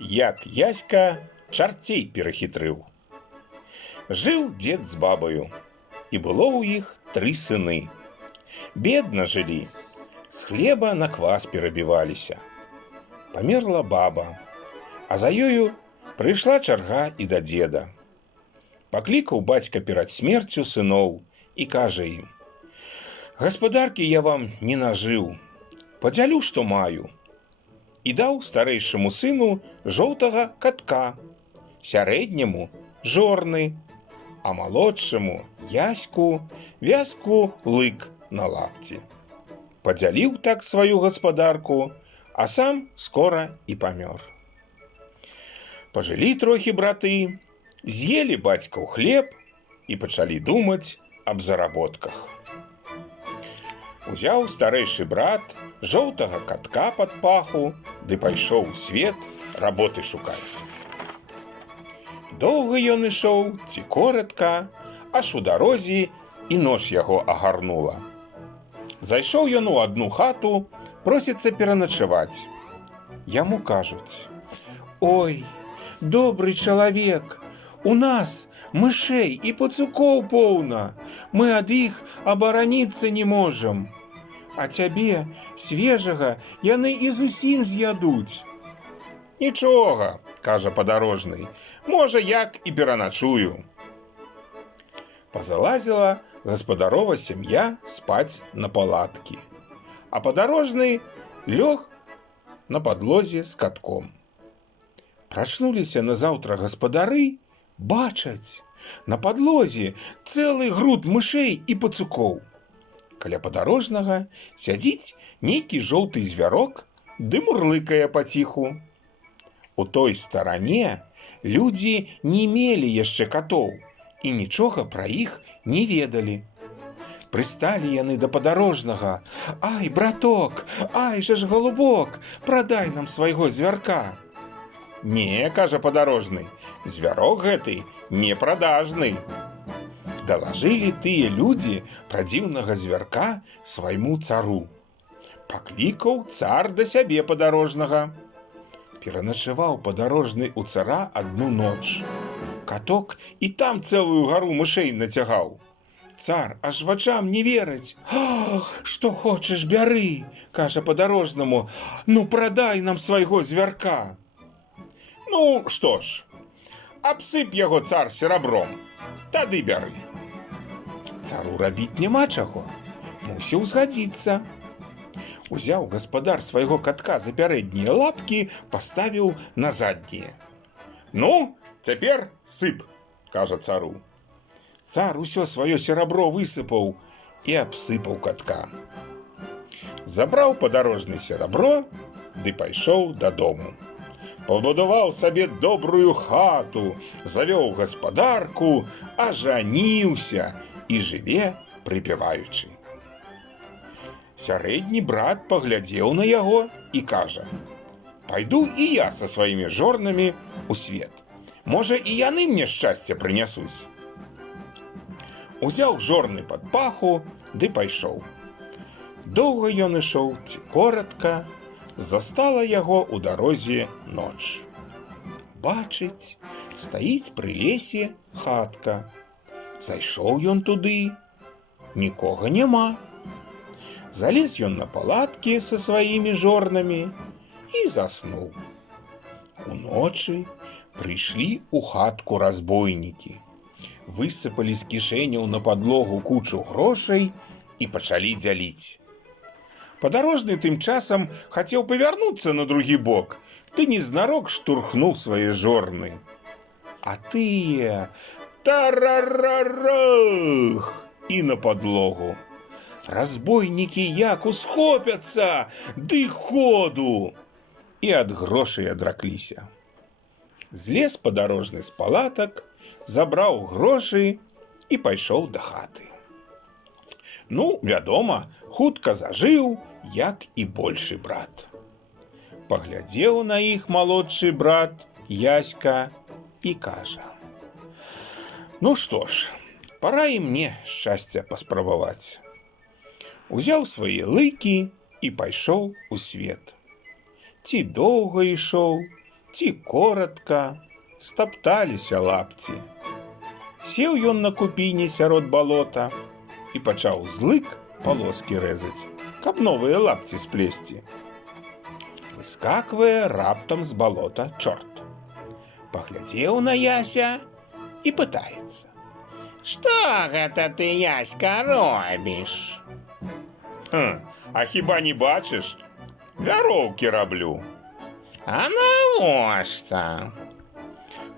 Як Яська чарцей перахітрыў. Жыў дзед з бабаю, і было ў іх 3 сыны. Бедна жылі, з хлеба на квас перабіваліся. Памерла баба, а за ёю прыйшла чарга і да дзеда. Паклікаў бацька перад смерцю сыноў і кажа ім: «Гаспадаркі я вам не нажыў, падзялю, што маю». І даў старэйшаму сыну жоўтага катка, сярэдняму жорны, а малодшаму Яську вязку лык на лапці. Падзяліў так сваю гаспадарку, а сам скора і памёр. Пажылі трохі браты, з'елі бацькаў хлеб і пачалі думаць аб заработках. Узяў старэйшы брат жоўтага катка пад паху ды пайшоў у свет работы шукаць. Доўга ён ішоў ці коратка, аж у дарозе і ноч яго агарнула. Зайшоў ён у адну хату, просіцца пераначаваць. Яму кажуць: «Ой, добры чалавек, у нас мышэй і пацукоў поўна, мы ад іх абараніцца не можам. А цябе, свежага, яны і зусім з'ядуць». «Нічога, – кажа падарожны, – можа, як і пераначую». Пазалазіла гаспадарова сям'я спаць на палаткі, а падарожны лёг на падлозе з катком. Прачнуліся назаўтра гаспадары, бачаць, на падлозе цэлы груд мышэй і пацукоў. Каля падарожнага сядзіць нейкі жоўты звярок ды мурлыкае паціху. У той старане людзі не мелі яшчэ катоў і нічога пра іх не ведалі. Прысталі яны да падарожнага: «Ай, браток, ай жа ж голубок, прадай нам свайго звярка». «Не, – кажа падарожны, – звярок гэты не прадажны». Далажылі тыя людзі пра дзіўнага звярка свайму цару. Паклікаў цар да сябе падарожнага. Пераначаваў падарожны ў цара адну ноч. Каток і там цэлую гару мышэй нацягаў. Цар аж вачам не верыць. «Што хочаш, бяры, – кажа падарожнаму, – ну прадай нам свайго звярка». «Ну, што ж, абсып яго, цар, серабром, тады бяры». Цару рабіць няма чаго, мусіў згадзіцца. Узяў гаспадар свайго катка за пярэднія лапкі, паставіў на заднія. «Ну, цяпер сып, – кажа цару». Цар усё сваё серабро высыпаў і абсыпаў катка. Забраў падарожны серабро ды пайшоў дадому. Пабудаваў сабе добрую хату, завёў гаспадарку, ажаніўся і жыве прыпяваючы. Сярэдні брат паглядзеў на яго і кажа: «Пайду і я са сваімі жорнамі ў свет. Можа, і яны мне шчасце прынясуць». Узяў жорны пад паху ды пайшоў. Доўга ён ішоў ці коратка, застала яго ў дарозе ноч. Бачыць, стаіць пры лесе хатка. Зайшоў ён туды, нікога няма. Залез ён на палаткі са сваімі жорнамі і заснуў. Уночы прыйшлі ў хатку разбойнікі, высыпалі з кішэняў на падлогу кучу грошай і пачалі дзяліць. Падарожны тым часам хацеў павярнуцца на другі бок, ды незнарок штурхнуў свае жорны. А тыя тарарарах і на падлогу. Разбойнікі як усхопяцца, ды ходу! І ад грошай адракліся. Злез падарожны з палатак, забраў грошы і пайшоў да хаты. Ну, вядома, хутка зажыў, як і большы брат. Паглядзеў на іх малодшы брат Яська і кажа: «Ну што ж, пара і мне шчасця паспрабаваць». Узяў свае лыкі і пайшоў у свет. Ці доўга ішоў, ці коротка стапталіся лапці. Сеў ён на купіне сярод балота і пачаў злык палоскі рэзаць, каб новыя лапці сплесці. Выскаквае раптам з балота чорт. Паглядзеў на Яся і пытаецца: «Што гэта ты, Яська, робіш?» А хіба не бачыш? Вяроўкі раблю. «А навошта?»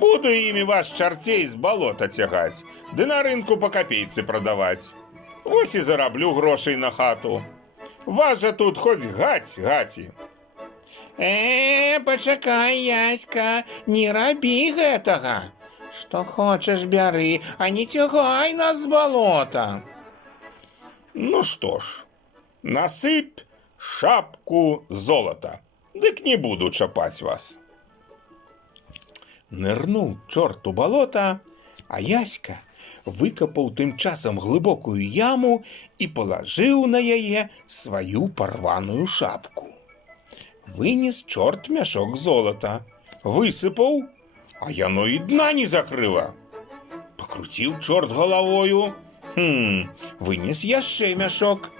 Буду імі ваш чарцей з балота цягаць, ды на рынку па капейцы прадаваць. Вось і зараблю грошай на хату. Вас жа тут хоць гаць гаці. Пачакай, Яська, не рабі гэтага. Што хочаш бяры, а не цягай нас з балота. Ну што ж, насыпь шапку золата, дык не буду чапаць вас. Нырнуў чорт у балота, а Яська выкапаў тым часам глыбокую яму і палажыў на яе сваю парваную шапку. Вынес чорт мяшок золата, высыпаў, а яно і дна не закрыла. Пакруціў чорт галавою, вынес яшчэ мяшок,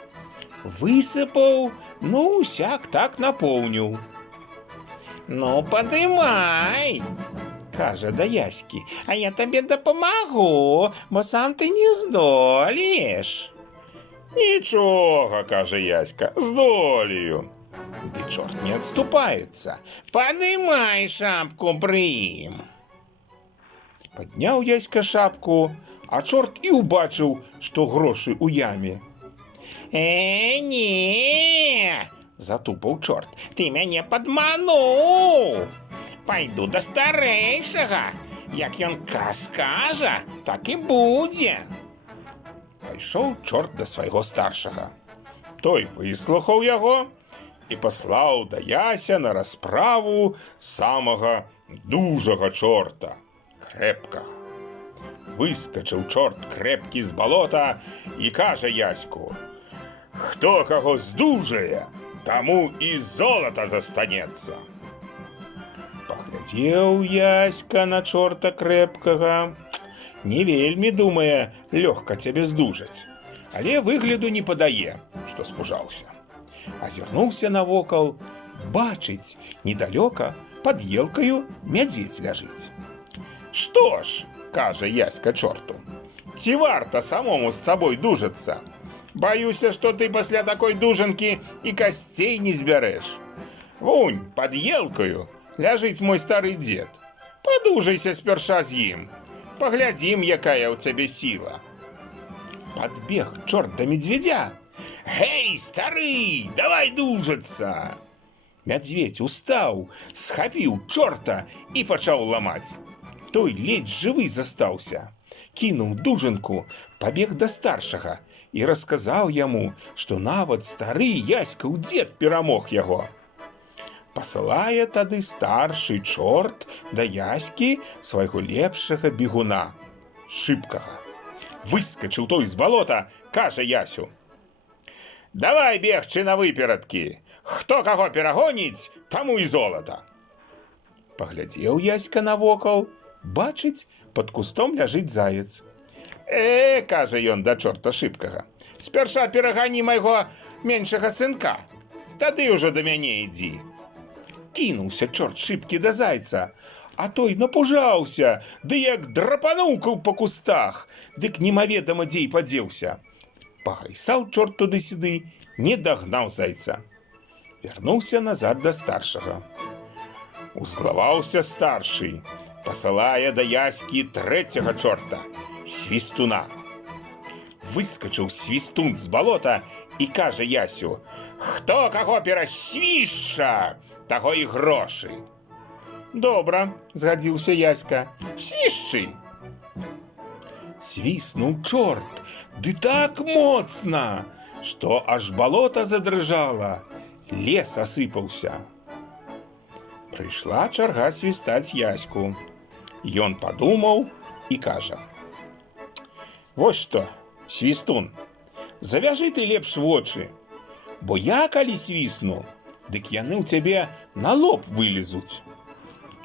высыпаў, ну, сяк так напоўніў. «Ну, падымай!» кажа да Яські, «а я табе дапамагу, бо сам ты не здолееш». «Нічога, – кажа Яська, – здолею». Ды чорт не адступаецца. «Падымай шапку пры ім». Падняў Яська шапку, а чорт і ўбачыў, што грошы ў яме. Не! Затупаў чорт. «Ты мяне падмануў! Пайду да старэйшага. Як ён скажа, так і будзе». Пайшоў чорт да свайго старшага. Той выслухаў яго і паслаў да Яся на расправу самага дужага чорта, крэпкага. Выскачыў чорт крэпкі з балота і кажа Яську: «Хто каго здужае, таму і золата застанецца». Паглядзеў Яська на чорта крэпкага. Не вельмі, думае, лёгка цябе здужаць, але выгляду не падае, што спужаўся. Азірнуўся навокал, бачыць, недалёка пад елкаю мядзведзь ляжыць. «Што ж, – кажа Яська чорту, – ці варта самому з табой дужацца? Баюся, што ты пасля такой дужанкі і касцей не збярэш. Вунь, пад елкаю ляжыць мой стары дзед. Падужайся спярша з ім. Паглядзім, якая ў цябе сіла». Падбег чорт да медзведзя. «Гэй, стары, давай дужацца!» Мядзведь устаў, схапіў чорта і пачаў ламаць. Той ледзь жывы застаўся. Кінуў дужанку, пабег да старшага і расказаў яму, што нават стары Яськаў дзед перамог яго. Пасылае тады старшы чорт да Яські свайго лепшага бегуна, шыбкага. Выскачыў той з балота, кажа Ясю: «Давай бегчы на выперадкі. Хто каго перагоніць, таму і золата». Паглядзеў Яська навокал, бачыць, пад кустом ляжыць заяц. Кажа ён да чорта шыбкага, «спярша перагані майго меншага сынка, тады ўжо да мяне ідзі». Кінуўся чорт шыбкі да зайца, а той напужаўся, ды як драпануў па кустах, дык немаведама дзе і падзеўся. Пагайсаў чорт туды-сюды, не дагнаў зайца. Вярнуўся назад да старшага. Узлаваўся старшы, пасылае да Яські трэцяга чорта, свістуна. Выскачыў свістун з балота і кажа Ясю: «Хто каго перасвішча, таго і грошы». «Добра, – згадзіўся Яська, – свішчы». Свіснуў чорт, ды так моцна, што аж балота задрыжала, лес асыпаўся. Прыйшла чарга свістаць Яську. Ён падумаў і кажа: «Вось што, свістун, завяжы ты лепш вочы, бо я калі свісну, дык яны ў цябе на лоб вылезуць».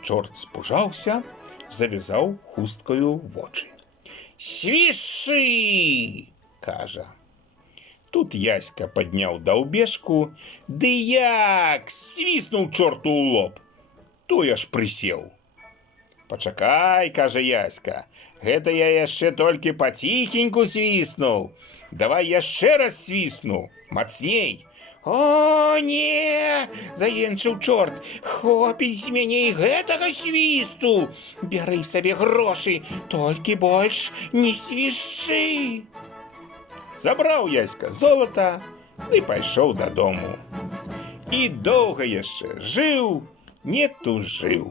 Чорт спужаўся, завязаў хусткаю вочы. Свішчы, кажа. Тут Яська падняў даўбежку, ды як свіснуў чорту ў лоб. Той аж прысеў. Пачакай, кажа Яська, гэта я яшчэ толькі паціхеньку свіснуў. Давай яшчэ раз свісну, мацней. О, не, заенчыў чорт, хопіць з мяне і гэтага свісту. Бяры сабе грошы, толькі больш не свішчы. Забраў Яська золата ды пайшоў дадому. І доўга яшчэ жыў, не тужыў.